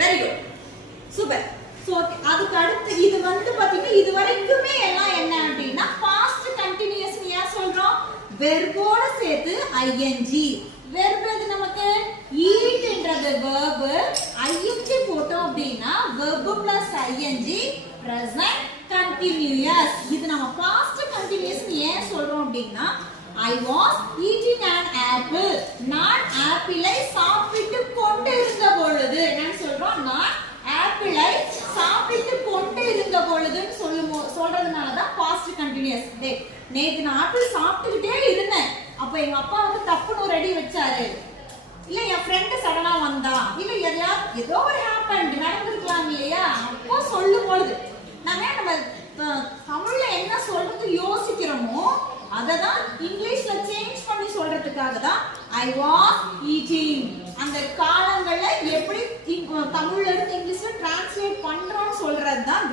Very good super. So அதுக்கு அடுத்து இது வந்து பாத்தீங்கன்னா இது வரைக்குமே எல்லாம் என்ன அப்படின்னா பாஸ்ட் கண்டினியூஸ் ஏன் சொல்றோம் வெர்போட சேர்த்து ing. வெர்ப் எது நமக்கு ஈட்ன்றது verb, ing போட்டோம் அப்படின்னா verb plus ing present continuous. இது நம்ம past continuous ஏன் சொல்றோம் அப்படின்னா I was eating an apple. நான் ஆப்பிளை சாப்பிட்டு கொண்டு இருந்த பொழுது என்ன சொல்றோம் நான் ஆப்பிளை சாப்பிட்டு கொண்டு இருந்த பொழுதுன்னு சொல்றதுனால தான் past continuous. நேத்து நான் ஆப்பிள் சாப்பிட்டுக்கிட்டே இருந்தேன். அப்ப எங்க அப்பா வந்து தப்புன்னு ஒரு அடி வச்சாரு. இல்ல என் ஃப்ரெண்ட் சடனா வந்தா. இல்ல ஏதோ ஒரு ஹேப்பன் நடந்திருக்கலாம் இல்லையா? அப்போ சொல்லும் பொழுது நம்ம தமிழ்ல என்ன சொல்றது யோசிக்கிறோமோ அததான் இங்கிலீஷ்ல சேஞ்ச் பண்ணி சொல்றதுக்காக தான் I was eating. அந்த காலங்கள்ல எப்படி தமிழ்ல இருந்து இங்கிலீஷ்ல டிரான்ஸ்லேட் பண்றோம்னு சொல்றது தான்